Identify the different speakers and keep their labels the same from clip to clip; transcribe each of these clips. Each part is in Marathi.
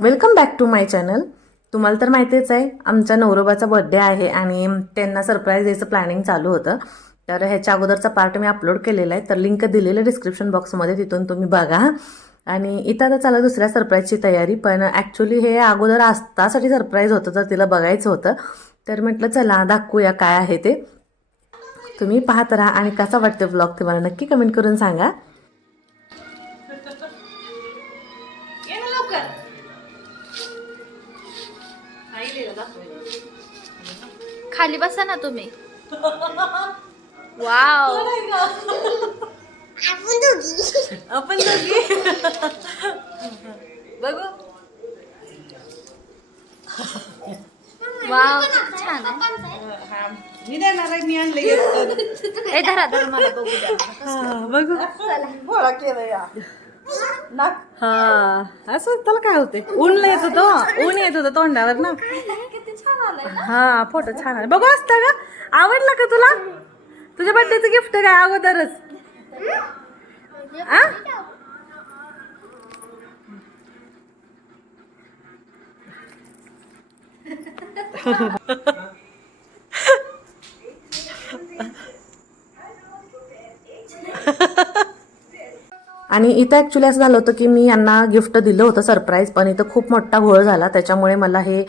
Speaker 1: Welcome back to my channel तुम्हाला तर माहितीच आहे आमच्या नवरोबाचा बड्डे आहे आणि त्यांना सरप्राईज द्यायचं प्लॅनिंग चालू होतं. तर ह्याच्या अगोदरचा पार्ट मी अपलोड केलेला आहे तर लिंक दिलेलं डिस्क्रिप्शन बॉक्समध्ये तिथून तुम्ही बघा. आणि इथं आता चला दुसऱ्या सरप्राईजची तयारी पण ॲक्च्युली हे अगोदर आस्तासाठी सरप्राईज होतं तर तिला बघायचं होतं तर म्हटलं चला दाखवूया काय आहे ते. तुम्ही पाहत राहा आणि कसा वाटतं ब्लॉग ते मला नक्की कमेंट करून सांगा.
Speaker 2: खाली बसा ना तुम्ही. वाव
Speaker 3: आपण दोघी. बघू
Speaker 2: वाव किती छान आहे
Speaker 3: हा मी देणार आहे मी आणलं
Speaker 2: ए धरा धरा मला बघू द्या.
Speaker 3: बघू. गोळा केलं या. नाक. हा. असं त्याला काय होते ऊन येत होतं ऊन येत होतं तोंडावर ना. हा फोटो छान आहे बघू असतं का? आवडला का तुला? तुझ्या बर्थडेचं गिफ्ट काय अगोदरच?
Speaker 1: आणि इथं ॲक्च्युली असं झालं होतं की मी यांना गिफ्ट दिलं होतं सरप्राईज पण इथं खूप मोठा घोळ झाला. त्याच्यामुळे मला हे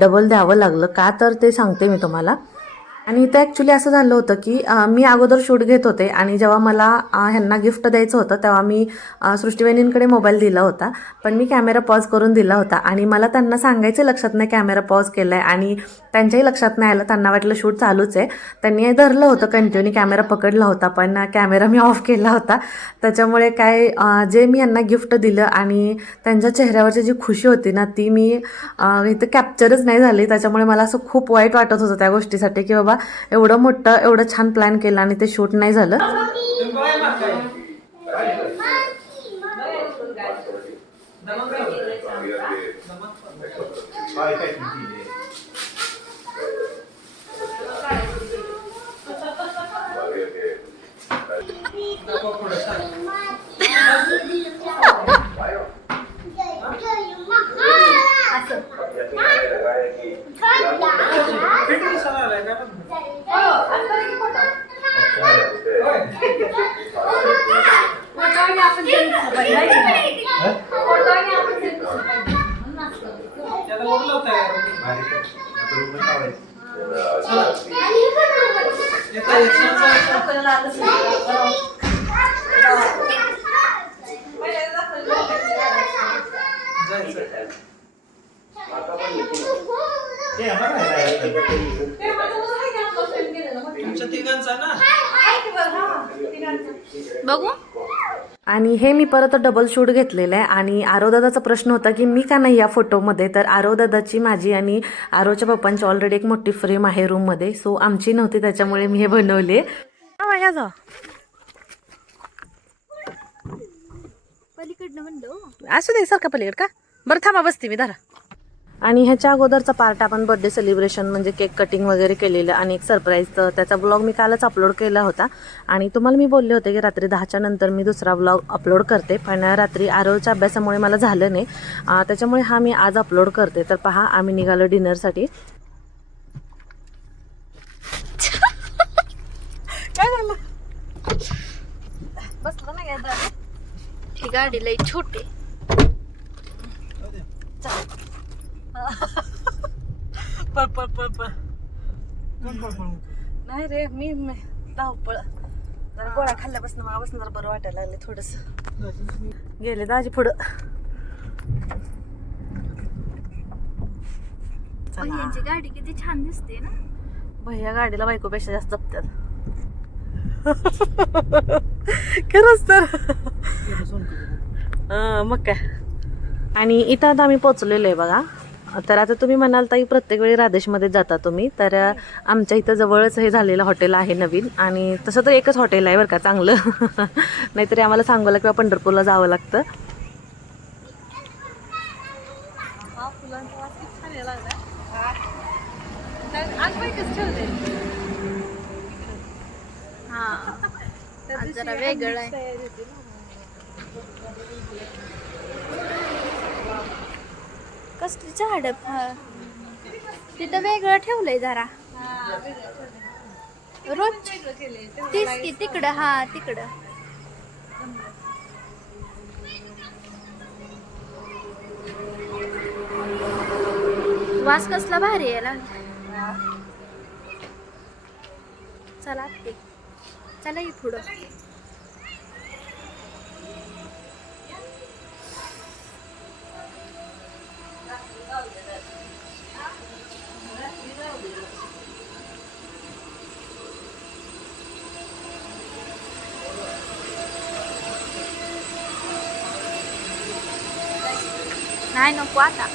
Speaker 1: डबल द्यावं लागलं. का तर ते सांगते मी तुम्हाला. आणि इथं ॲक्च्युली असं झालं होतं की मी अगोदर शूट घेत होते आणि जेव्हा मला ह्यांना गिफ्ट द्यायचं होतं तेव्हा मी सृष्टीवेनींकडे मोबाईल दिला होता. पण मी कॅमेरा पॉज करून दिला होता आणि मला त्यांना सांगायचं लक्षात नाही कॅमेरा पॉज केला आहे आणि त्यांच्याही लक्षात नाही आलं. त्यांना वाटलं शूट चालूच आहे. त्यांनी धरलं होतं कंटिन्यू कॅमेरा पकडला होता पण कॅमेरा मी ऑफ केला होता. त्याच्यामुळे काय जे मी यांना गिफ्ट दिलं आणि त्यांच्या चेहऱ्यावरची जी खुशी होती ना ती मी इथं कॅप्चरच नाही झाली. त्याच्यामुळे मला असं खूप वाईट वाटत होतं त्या गोष्टीसाठी की बाबा एवढं मोठं एवढं छान प्लॅन केलं आणि ते शूट नाही झालं.
Speaker 4: तुमच्या
Speaker 2: बघू.
Speaker 1: आणि हे मी परत डबल शूट घेतलेलं आहे. आणि आरोदादाचा प्रश्न होता की मी का नाही या फोटोमध्ये तर आरोदादाची माझी आणि आरोच्या पप्पांची ऑलरेडी एक मोठी फ्रेम आहे रूममध्ये सो आमची नव्हती त्याच्यामुळे मी हे बनवले.
Speaker 2: पलीकडनं म्हणलो
Speaker 3: असू दे सारखा पलीकड का? बरं थांबा बसते मी धरा.
Speaker 1: आणि ह्याच्या अगोदरचा पार्ट आपण बर्थडे सेलिब्रेशन म्हणजे केक कटिंग वगैरे केलेलं आणि एक सरप्राईज तर त्याचा ब्लॉग मी कालच अपलोड केला होता. आणि तुम्हाला मी बोलले होते की रात्री दहाच्या नंतर मी दुसरा ब्लॉग अपलोड करते पण रात्री आरोच्या अभ्यासामुळे मला झालं नाही. त्याच्यामुळे हा मी आज अपलोड करते. तर पहा आम्ही निघालो डिनरसाठी
Speaker 3: काय झालं?
Speaker 2: गाडी लई छोटी
Speaker 3: पळ पळ पळ पळ. नाही रे मी मी- धावपळ जरा गोळ्या खाल्ल्यापासून मला बसून जरा बरं वाटायला लागले थोडस. गेले दाजी पुढं.
Speaker 2: यांची गाडी किती छान दिसते ना.
Speaker 3: भैया गाडीला बायकोपेक्षा जास्त जपतात खरंच तर. हा, मग काय?
Speaker 1: आणि इथं आता आम्ही पोचलेलो आहे बघा. तर आता तुम्ही म्हणाल ताई प्रत्येक वेळी राधेशमध्ये जाता तुम्ही तर आमच्या इथं जवळच हे झालेलं हॉटेल आहे नवीन आणि तसं तर एकच हॉटेल आहे बरं का चांगलं. नाहीतरी आम्हाला सांगोला किंवा पंढरपूरला जावं लागतं.
Speaker 2: हा. जरा वेगळं आहे. कसली झाड तिथं वेगळं ठेवलंय जरा. रोज तीच की तिकडं हा तिकडं. वास कसला भारी आहे ना. चला चला ये पुढं. नाही नको आता.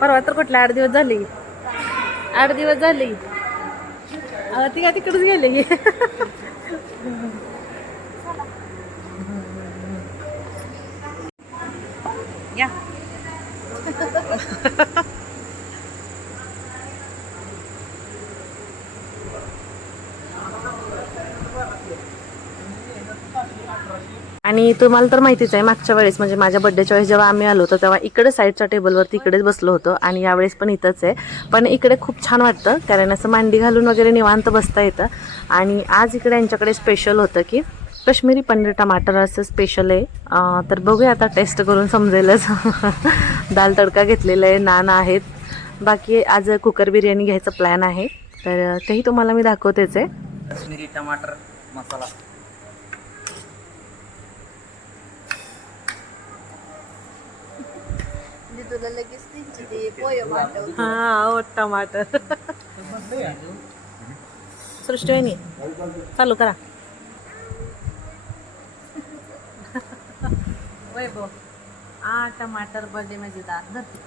Speaker 3: परवा तर कुठला आठ दिवस झाले. आठ दिवस झाले. अगं ती तिकडेच गेले.
Speaker 1: आणि तुम्हाला तर माहितीच आहे मागच्या वेळेस म्हणजे माझ्या बड्डेच्या वेळेस जेव्हा आम्ही आलो होतो तेव्हा इकडे साईडच्या टेबलवरती इकडेच बसलो होतो आणि यावेळेस पण इथंच आहे. पण इकडे खूप छान वाटतं कारण असं मांडी घालून वगैरे निवांत बसता येतं. आणि आज इकडे यांच्याकडे स्पेशल होतं की कश्मीरी पनीर टमाटर असं स्पेशल आहे. तर बघूया आता टेस्ट करून समजेलच. दाल तडका घेतलेला आहे नान आहेत. बाकी आज कुकर बिर्याणी घ्यायचं प्लॅन आहे. तर तेही तुम्हाला मी दाखवतेच आहे.
Speaker 4: कश्मीरी टमाटर मसाला.
Speaker 2: तुला लगेच त्यांची ते पोय वाटव
Speaker 3: हा ओ टमाटर. सृष्टीवाहिनी चालू करा. वैभव आ टमाटर बजे मजेदार धरते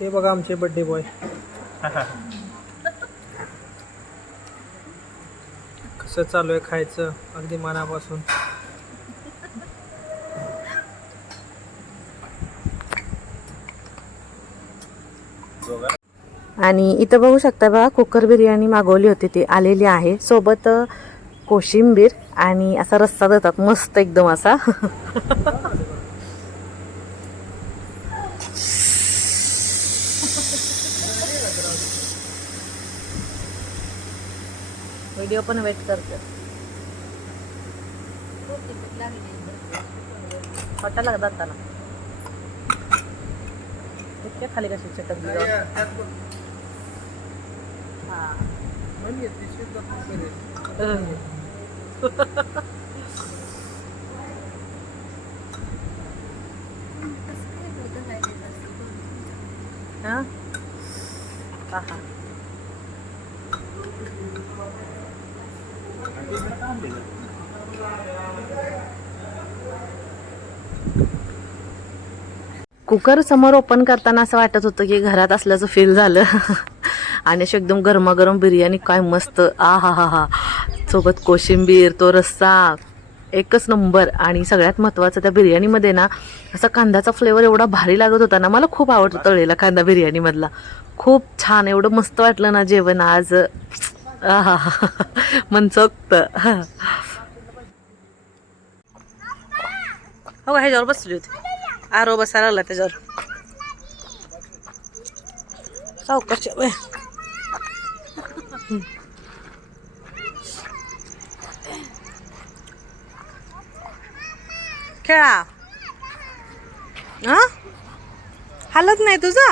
Speaker 5: ते बघा आमचे बड्डे बॉय कसं चालू आहे खायचं? अगदी मनापासून.
Speaker 1: आणि इथं बघू शकता बघा कुकर बिर्याणी मागवली होती ती. आलेली आहे. सोबत कोशिंबीर आणि असा रस्सा देतात. मस्त एकदम असा.
Speaker 3: व्हिडिओ पण वेट करते. लागतात त्याला इतक्या खाली कशी चटक हा. हा पहा
Speaker 1: कुकर समोर ओपन करताना असं वाटत होतं की घरात असल्याचं फील झालं. आणि अशी एकदम गरमागरम बिर्याणी काय मस्त. आ हा हा हा. सोबत कोशिंबीर तो रस्सा एकच नंबर आणि सगळ्यात महत्त्वाचं त्या बिर्याणीमध्ये ना असा कांद्याचा फ्लेवर एवढा भारी लागत होता ना मला खूप आवडतो तळलेला कांदा बिर्याणीमधला. खूप छान एवढं मस्त वाटलं ना जेवण आज. मनसोक्त
Speaker 3: हो ह्याच्यावर बसली होती. आरो बसायला लागला त्याच्यावर. सावकाश खेळा. हा? हालत नाही तुझा?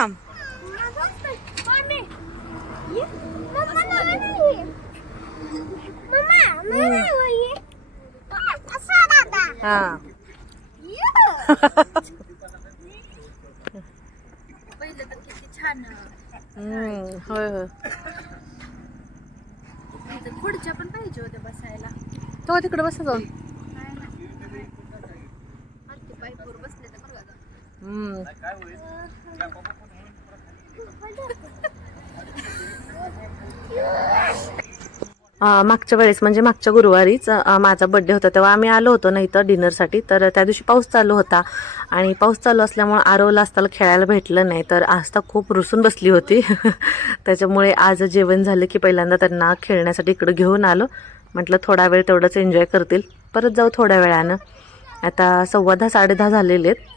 Speaker 3: हा
Speaker 2: छान
Speaker 3: हम्म, होय
Speaker 2: पण पाहिजे होत्या बसायला.
Speaker 3: तो तिकडे बसा जाऊन. हम्म.
Speaker 1: मागच्या वेळेस म्हणजे मागच्या गुरुवारीच माझा बड्डे होता. तेव्हा आम्ही आलो होतो नाही तर डिनरसाठी तर त्या दिवशी पाऊस चालू होता. आणि पाऊस चालू असल्यामुळे आरवला असताना खेळायला भेटलं नाही. तर आस्था खूप रुसून बसली होती. त्याच्यामुळे आज जेवण झालं की पहिल्यांदा त्यांना खेळण्यासाठी इकडं घेऊन आलो. म्हटलं थोडा वेळ तेवढंच एन्जॉय करतील. परत जाऊ थोड्या वेळानं. आता सव्वा दहा साडेदहा झालेले आहेत.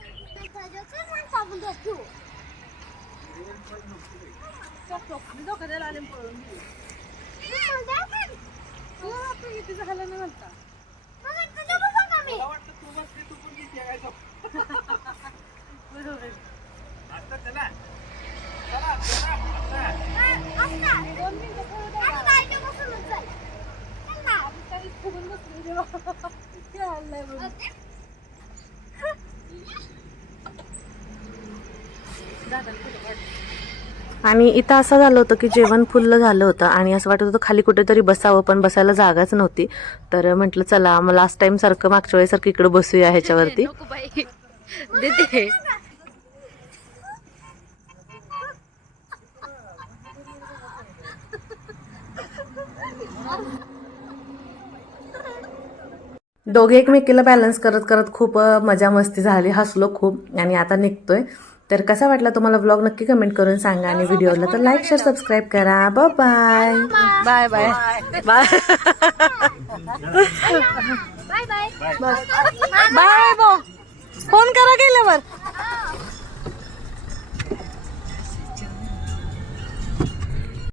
Speaker 1: आणि इथं असं झालं होतं की जेवण फुल्ल झालं होतं आणि असं वाटत होतं खाली कुठेतरी बसावं पण बसायला जागाच नव्हती. तर म्हटलं चला मग लास्ट टाइम सारखं मागच्या वेळेसारखं इकडे बसूया ह्याच्यावरती. दोघे एकमेकीला बॅलन्स करत करत खूप मजा मस्ती झाली हसलो खूप आणि आता निघतोय. तर कसा वाटला तुम्हाला ब्लॉग नक्की कमेंट करून सांगा आणि व्हिडिओला तर लाईक शेअर सबस्क्राईब करा. Bye
Speaker 3: bye bye bye
Speaker 2: bye bye
Speaker 3: bye भाऊ फोन करा गेल्यावर.